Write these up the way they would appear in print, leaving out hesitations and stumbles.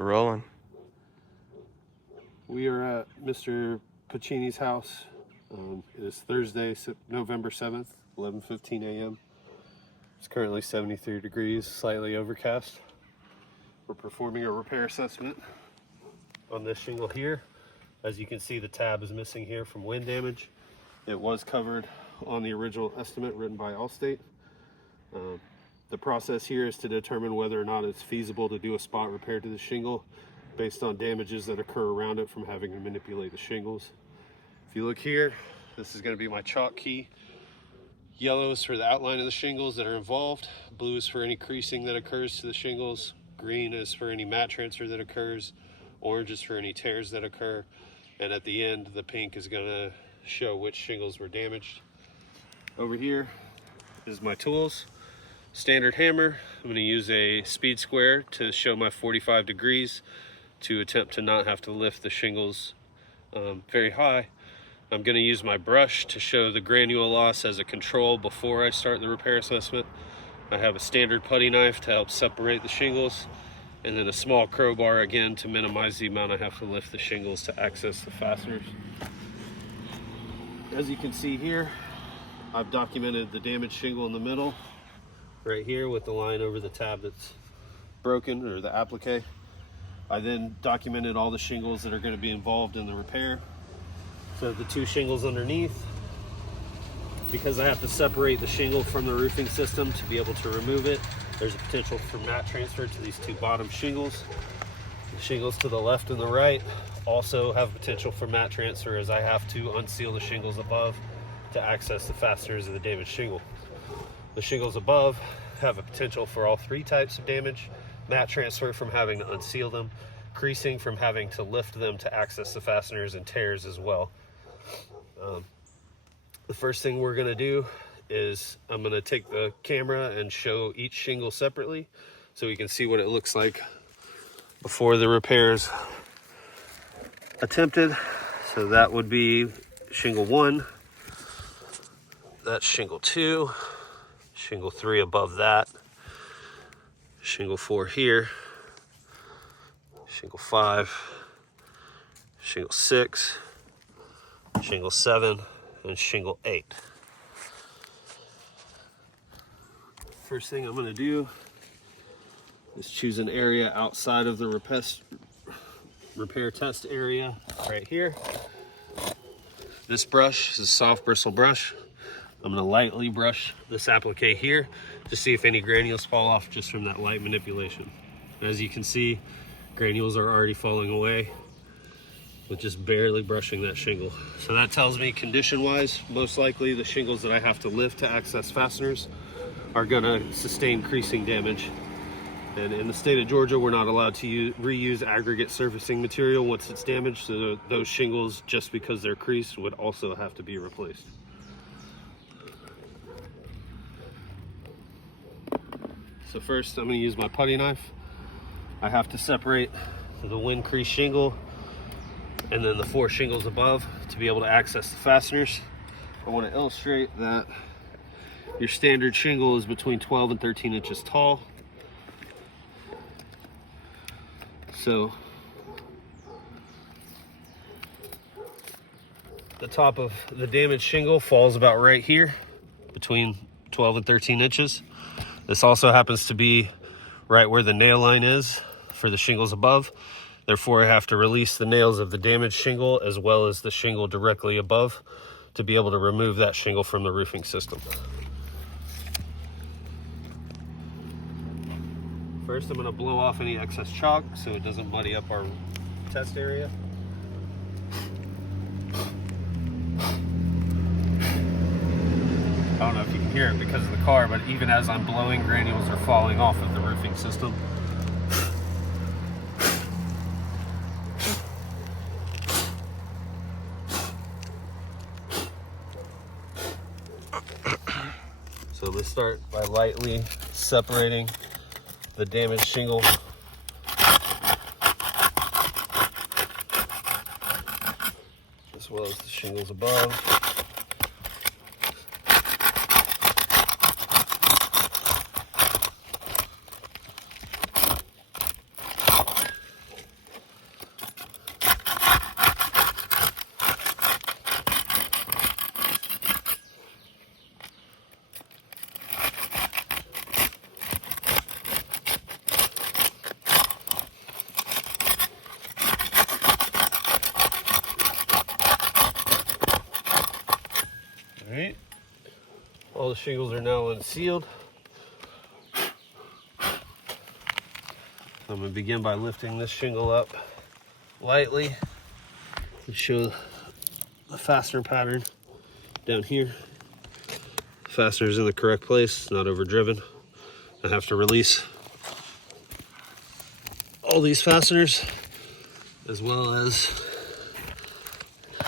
We're rolling. We are at Mr. Piccinni's house. It is Thursday, November 7th, 11:15 a.m. It's currently 73 degrees, slightly overcast. We're performing a repair assessment on this shingle here. As you can see, the tab is missing here from wind damage. It was covered on the original estimate written by Allstate. The process here is to determine whether or not it's feasible to do a spot repair to the shingle based on damages that occur around it from having to manipulate the shingles. If you look here, this is going to be my chalk key. Yellow is for the outline of the shingles that are involved. Blue is for any creasing that occurs to the shingles. Green is for any mat transfer that occurs. Orange is for any tears that occur. And at the end, the pink is going to show which shingles were damaged. Over here is my tools. Standard hammer. I'm going to use a speed square to show my 45 degrees to attempt to not have to lift the shingles very high. I'm going to use my brush to show the granule loss as a control before I start the repair assessment. I have a standard putty knife to help separate the shingles, and then a small crowbar again to minimize the amount I have to lift the shingles to access the fasteners. As you can see here, I've documented the damaged shingle in the middle right here with the line over the tab that's broken, or the applique. I then documented all the shingles that are going to be involved in the repair. So the two shingles underneath, because I have to separate the shingle from the roofing system to be able to remove it, there's a potential for mat transfer to these two bottom shingles. The shingles to the left and the right also have potential for mat transfer, as I have to unseal the shingles above to access the fasteners of the damaged shingle. The shingles above have a potential for all three types of damage: mat transfer from having to unseal them, creasing from having to lift them to access the fasteners, and tears as well. The first thing we're going to do is I'm going to take the camera and show each shingle separately so we can see what it looks like before the repairs attempted. So that would be shingle 1, that's shingle 2, shingle 3 above that, shingle 4 here, shingle 5, shingle 6, shingle 7, and shingle 8. First thing I'm going to do is choose an area outside of the repair test area right here. This brush is a soft bristle brush. I'm going to lightly brush this applique here to see if any granules fall off just from that light manipulation. As you can see, granules are already falling away with just barely brushing that shingle. So that tells me, condition-wise, most likely the shingles that I have to lift to access fasteners are gonna sustain creasing damage. And in the state of Georgia, we're not allowed to reuse aggregate surfacing material once it's damaged, so those shingles, just because they're creased, would also have to be replaced. So first, I'm gonna use my putty knife. I have to separate the wind crease shingle and then the 4 shingles above to be able to access the fasteners. I want to illustrate that your standard shingle is between 12 and 13 inches tall. So the top of the damaged shingle falls about right here, between 12 and 13 inches. This also happens to be right where the nail line is for the shingles above. Therefore, I have to release the nails of the damaged shingle as well as the shingle directly above to be able to remove that shingle from the roofing system. First, I'm going to blow off any excess chalk so it doesn't muddy up our test area. I don't know if you can hear it because of the car, but even as I'm blowing, granules are falling off of the roofing system. So let's start by lightly separating the damaged shingle as well as the shingles above. All the shingles are now unsealed. I'm going to begin by lifting this shingle up lightly and show the fastener pattern down here. The fastener is in the correct place, it's not overdriven. I have to release all these fasteners as well as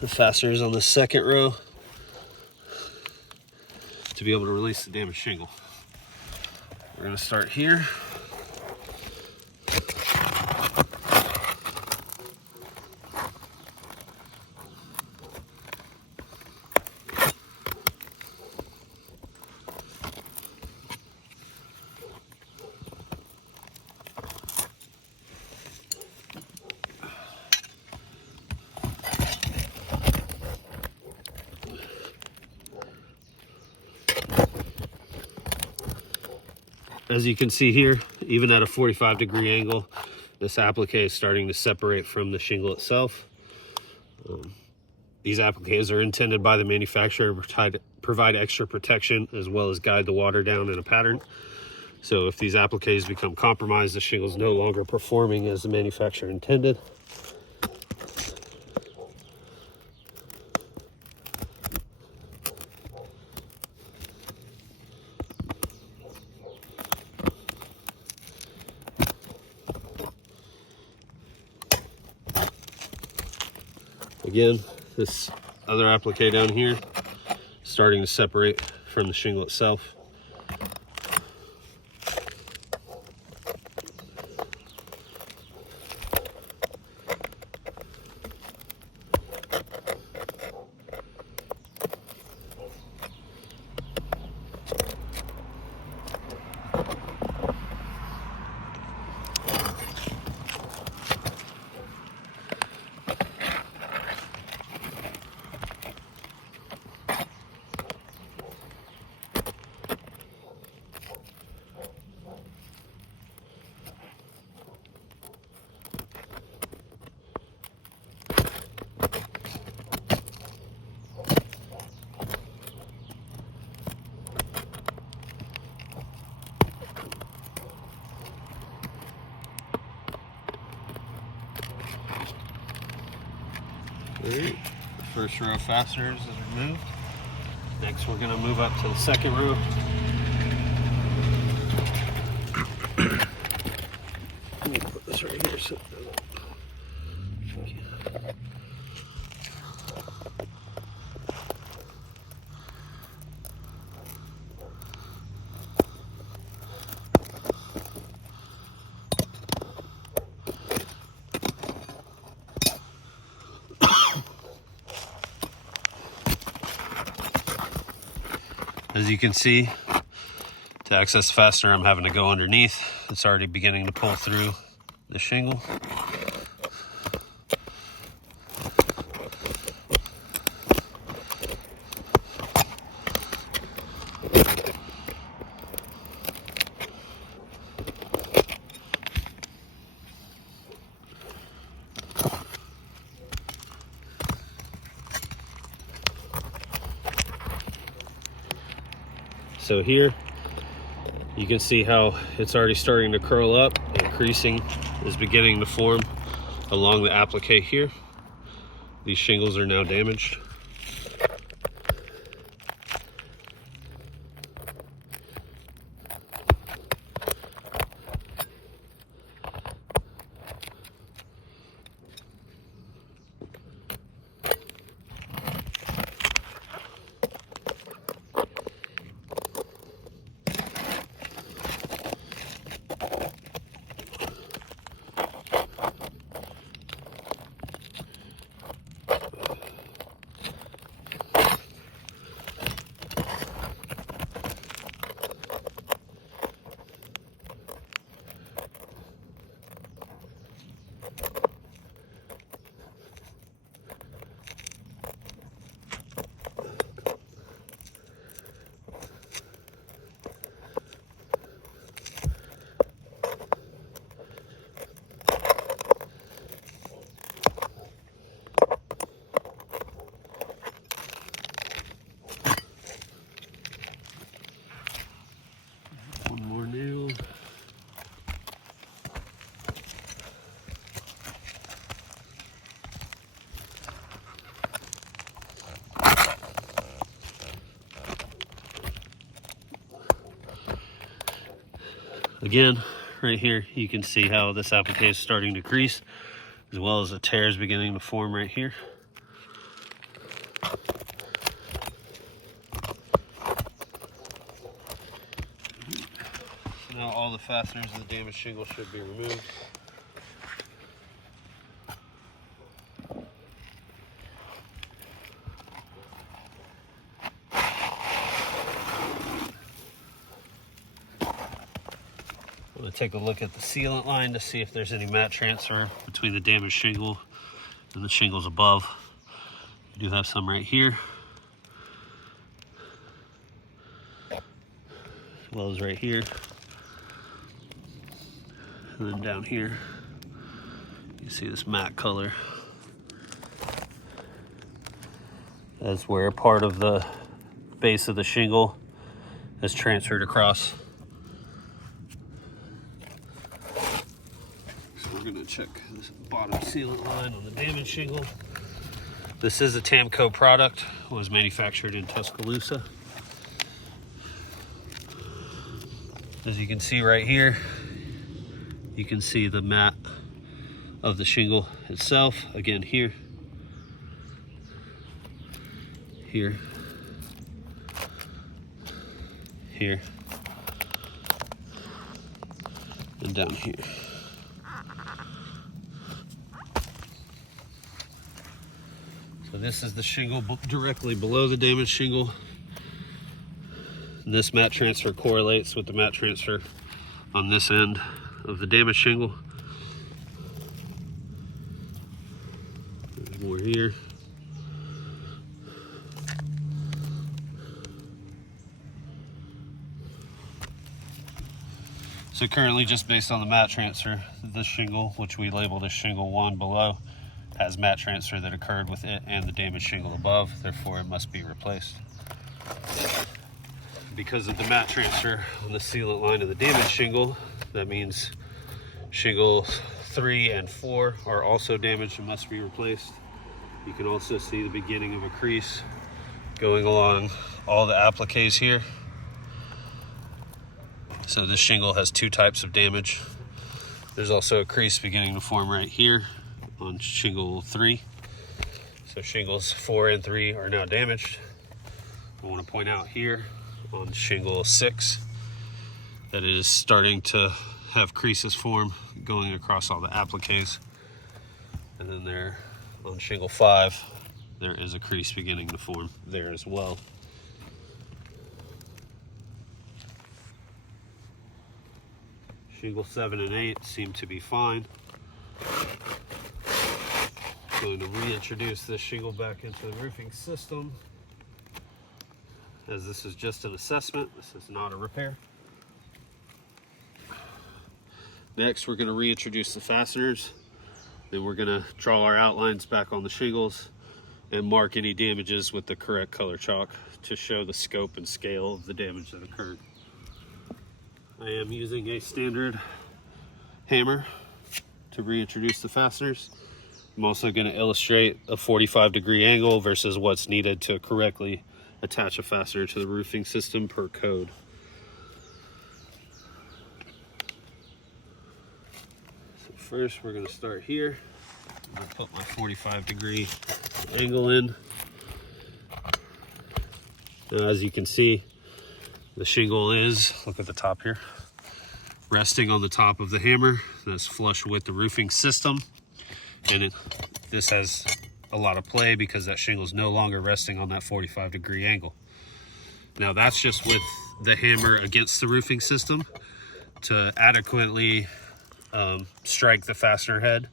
the fasteners on the second row to be able to release the damaged shingle. We're going to start here. As you can see here, even at a 45-degree angle, this applique is starting to separate from the shingle itself. These appliques are intended by the manufacturer to provide extra protection as well as guide the water down in a pattern. So if these appliques become compromised, the shingle is no longer performing as the manufacturer intended. Again, this other applique down here starting to separate from the shingle itself. Alright, the first row of fasteners is removed. Next we're going to move up to the second row. Let me put this right here. So as you can see, to access the fastener, I'm having to go underneath. It's already beginning to pull through the shingle. So here, you can see how it's already starting to curl up and creasing is beginning to form along the applique here. These shingles are now damaged. Again, right here, you can see how this applique is starting to crease, as well as the tears beginning to form right here. So now all the fasteners of the damaged shingle should be removed. I'm going to take a look at the sealant line to see if there's any mat transfer between the damaged shingle and the shingles above. We do have some right here, as well as right here. And then down here, you see this matte color. That's where part of the base of the shingle has transferred across. We're going to check this bottom sealant line on the damaged shingle. This is a Tamco product. It was manufactured in Tuscaloosa. As you can see right here, you can see the mat of the shingle itself. Again, here, here, here, and down here. So this is the shingle directly below the damaged shingle. This mat transfer correlates with the mat transfer on this end of the damaged shingle. There's more here. So currently, just based on the mat transfer, this shingle, which we labeled as shingle 1 below, has mat transfer that occurred with it and the damaged shingle above, therefore it must be replaced. Because of the mat transfer on the sealant line of the damaged shingle, that means shingles 3 and 4 are also damaged and must be replaced. You can also see the beginning of a crease going along all the appliques here. So this shingle has 2 types of damage. There's also a crease beginning to form right here on shingle 3. So shingles 4 and 3 are now damaged. I want to point out here on shingle 6 that it is starting to have creases form going across all the appliques. And then there on shingle 5, there is a crease beginning to form there as well. Shingle 7 and 8 seem to be fine. Going to reintroduce this shingle back into the roofing system, as this is just an assessment. This is not a repair. Next, we're going to reintroduce the fasteners. Then we're going to draw our outlines back on the shingles and mark any damages with the correct color chalk to show the scope and scale of the damage that occurred. I am using a standard hammer to reintroduce the fasteners. I'm also going to illustrate a 45-degree angle versus what's needed to correctly attach a fastener to the roofing system per code. So first we're going to start here. I'm going to put my 45-degree angle in. Now, as you can see, the shingle is, look at the top here, resting on the top of the hammer. That's flush with the roofing system. And this has a lot of play because that shingle is no longer resting on that 45-degree angle. Now that's just with the hammer against the roofing system. To adequately strike the fastener head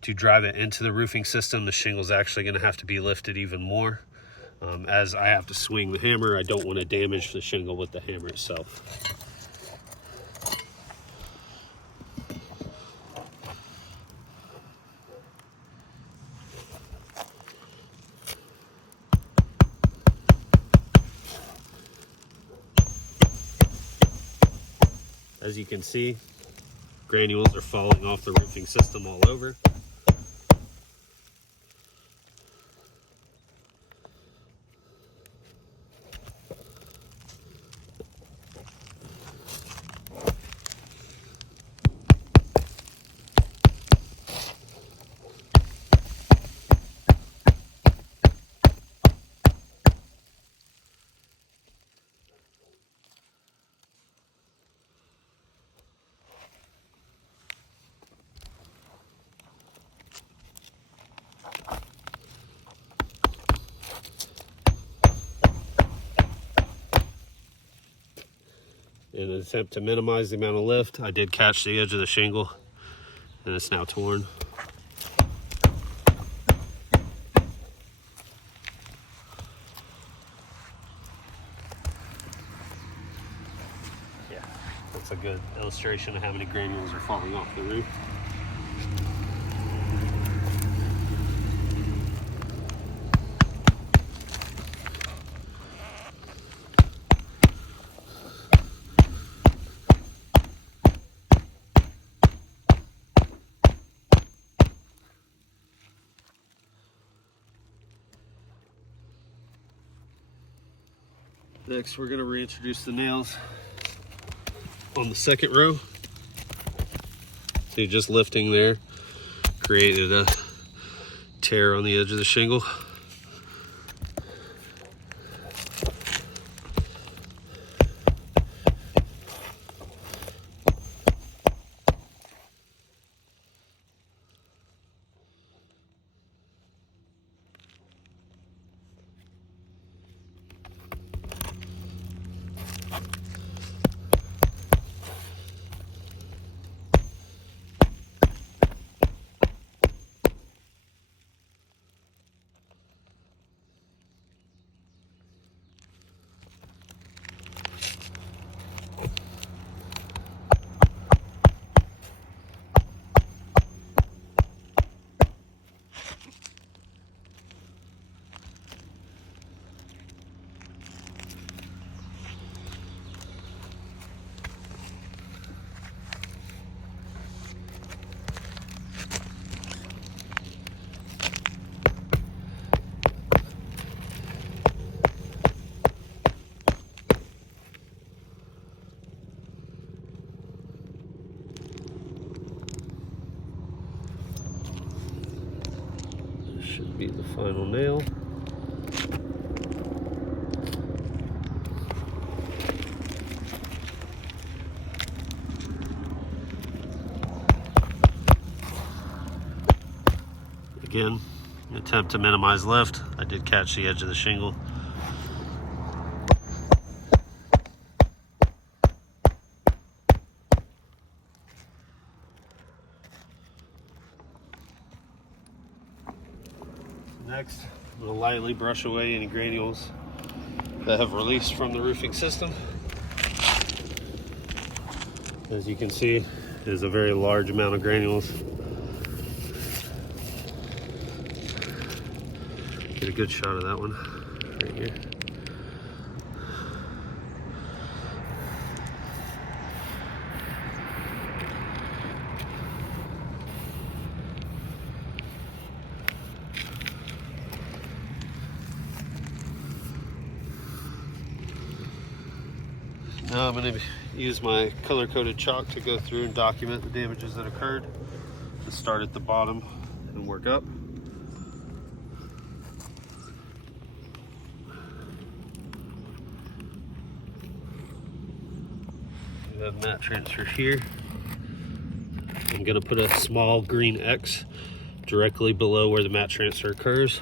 to drive it into the roofing system, the shingle is actually going to have to be lifted even more. As I have to swing the hammer, I don't want to damage the shingle with the hammer itself. As you can see, granules are falling off the roofing system all over. In an attempt to minimize the amount of lift, I did catch the edge of the shingle, and it's now torn. Yeah, that's a good illustration of how many granules are falling off the roof. Next, we're going to reintroduce the nails on the second row. See, just lifting there created a tear on the edge of the shingle. Should be the final nail. Again, an attempt to minimize lift. I did catch the edge of the shingle. Next, I'm going to lightly brush away any granules that have released from the roofing system. As you can see, it is a very large amount of granules. Get a good shot of that one right here. Now I'm going to use my color-coded chalk to go through and document the damages that occurred. Let's start at the bottom and work up. We have mat transfer here. I'm going to put a small green X directly below where the mat transfer occurs.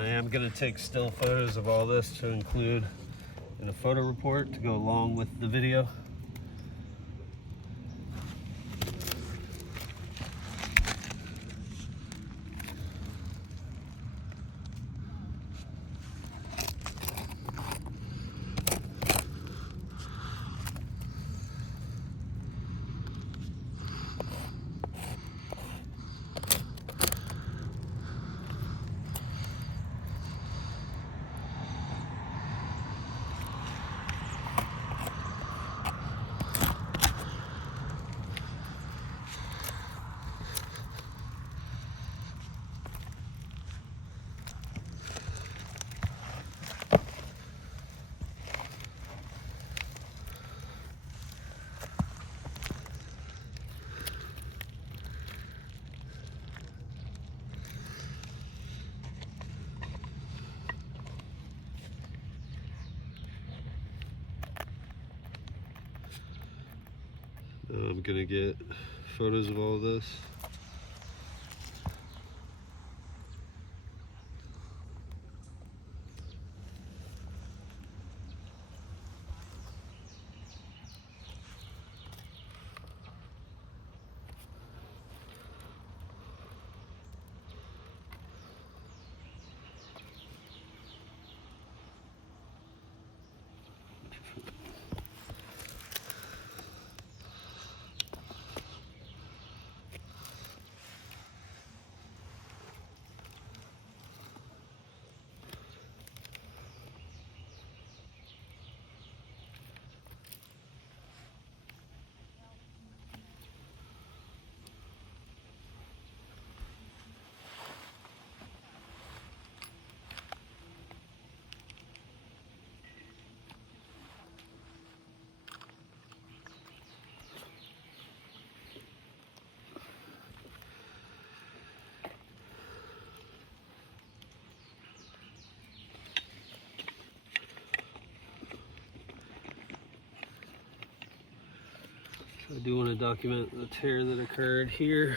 I am going to take still photos of all this to include in a photo report to go along with the video. I'm gonna get photos of all of this. I do want to document the tear that occurred here.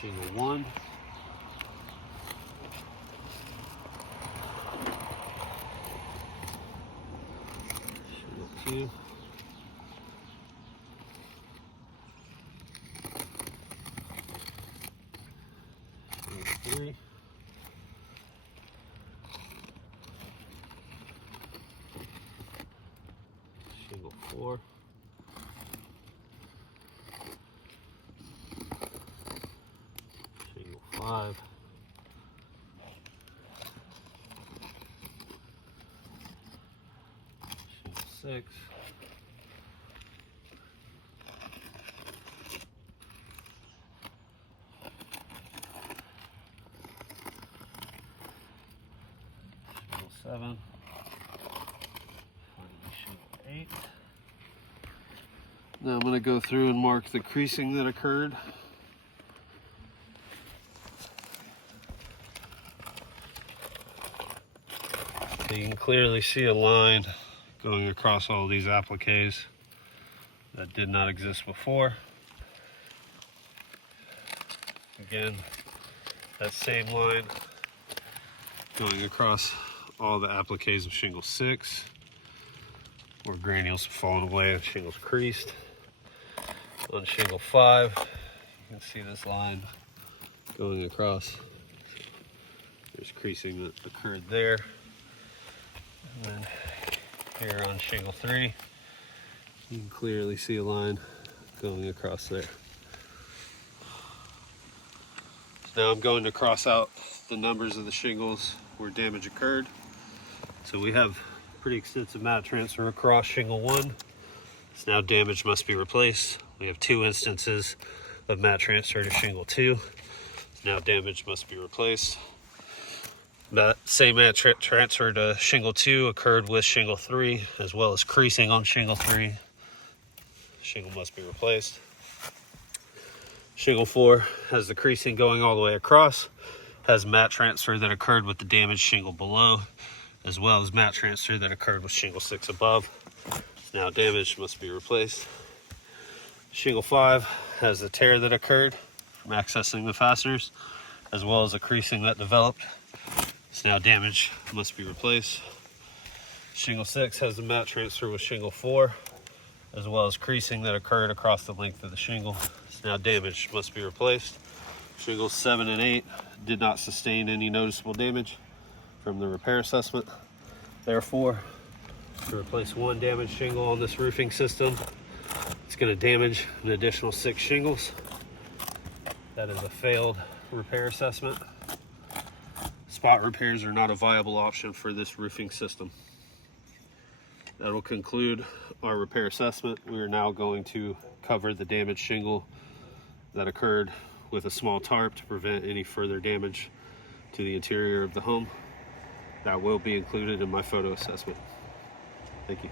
Shingle 1. Shingle 2. Shingle 3. Shingle 4. Shingle 5. Shingle 6. Shingle 7. Finally, shingle 8. Now I'm going to go through and mark the creasing that occurred. So you can clearly see a line going across all these appliques that did not exist before. Again, that same line going across all the appliques of shingle 6, where granules have fallen away and shingles creased. On shingle 5, you can see this line going across. There's creasing that occurred there. And then here on shingle 3, you can clearly see a line going across there. So now I'm going to cross out the numbers of the shingles where damage occurred. So we have pretty extensive mat transfer across shingle 1. So now damage must be replaced. We have 2 instances of mat transfer to shingle 2. So now damage must be replaced. That same mat transfer to shingle 2 occurred with shingle 3, as well as creasing on shingle 3. Shingle must be replaced. Shingle 4 has the creasing going all the way across, has mat transfer that occurred with the damaged shingle below, as well as mat transfer that occurred with shingle 6 above. Now damage must be replaced. Shingle 5 has the tear that occurred from accessing the fasteners, as well as a creasing that developed. So now damage must be replaced. Shingle 6 has the mat transfer with shingle 4, as well as creasing that occurred across the length of the shingle. So now damage must be replaced. Shingles 7 and 8 did not sustain any noticeable damage from the repair assessment. Therefore, to replace one damaged shingle on this roofing system, going to damage an additional 6 shingles. That is a failed repair assessment. Spot repairs are not a viable option for this roofing system. That will conclude our repair assessment. We are now going to cover the damaged shingle that occurred with a small tarp to prevent any further damage to the interior of the home. That will be included in my photo assessment. Thank you.